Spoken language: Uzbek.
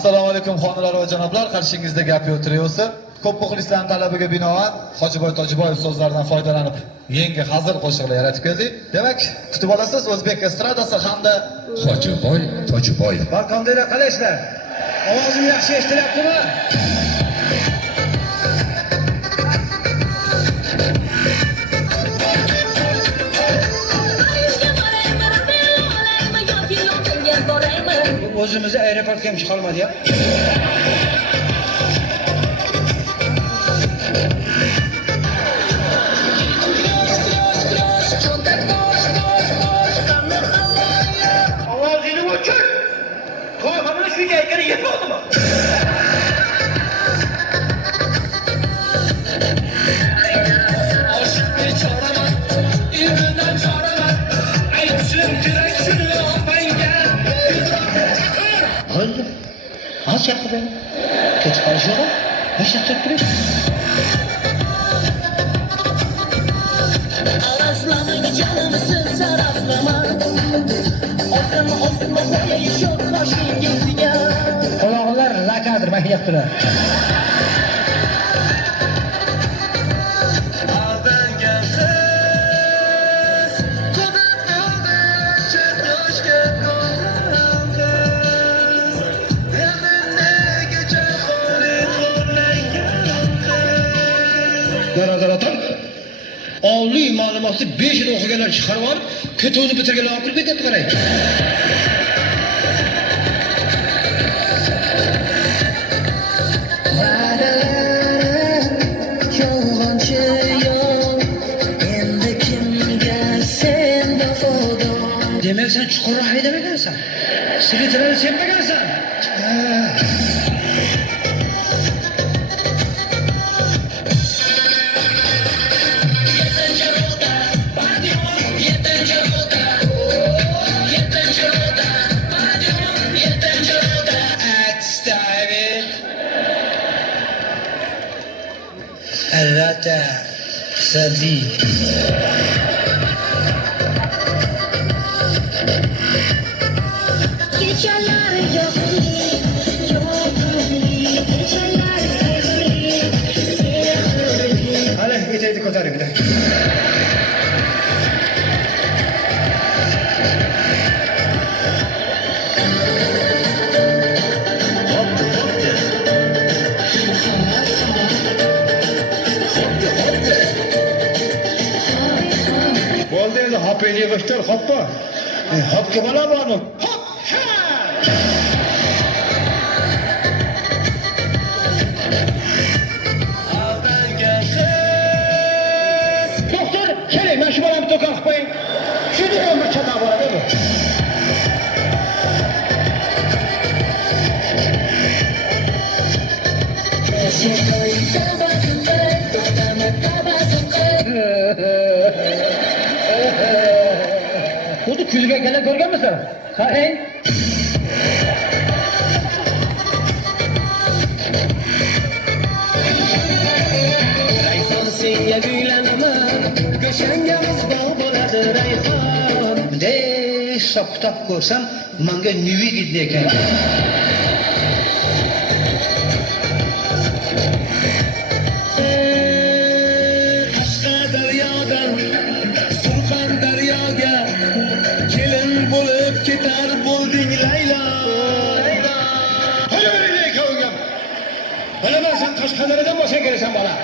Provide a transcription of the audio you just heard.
Assalomu alaykum xonimlar va janoblar, qarshingizda gap yo'tiriyosi. Ko'p muxlislarning talabiga binoan Hojiboy Tojiboyev so'zlaridan foydalanib, yangi hazil qo'shiqlar yaratib keldik. Demak, kutib olasiz o'zbek estradasi hamda Hojiboy Tojiboyev. Balkondaylar qalaysizlar? Ovozim yaxshi eshitilyaptimi? O'zimizni aeroportga ham chiqa olmadik. Ovozingni o'chir. To'yxonada shu joyga yetmadimi? Hayır. Az yaptı beni. Geç kalışıyorum. Beş yapacak gibi. Arazlama canımsın saraflama. Osma koyayım çok hoşun geçiyor. Kulağlar lakadır ben yaptılar. Daradaratan oliy ma'lumotni 5 yil o'qiganlar chiqarib olib, ketuvni bitirganlar olib ketyapti qarang. Demek sen çukura haydamagansan. Silitlarni sepmagansan. Elbette sevdi. Geçenler yok geçenler sevgili. Hadi yeterli kotarayım bir de. Oldu endi hop yig'ishtir, hoppa. Hopga bola bormi? Hop! Doktor, keling, men shu bolani to'kib qo'ying. Shuni ham bir chatoq bo'ladimi? Xuddi kulgaganlar ko'rganmisan? Qarang. Rayhon senga uylanaman, go'shangamiz bog' bo'ladi rayhon. De hisob-kitob ko'rsam, menga nivigidni ekan. Qashqadaryodan Surxon daryoga kelin bo'lib ketar bo'lding Laylo. Laylo. Qo'yaveringlar ikkovingam. Bilaman sen Qashqadaryodan bo'lsang kelasan bola.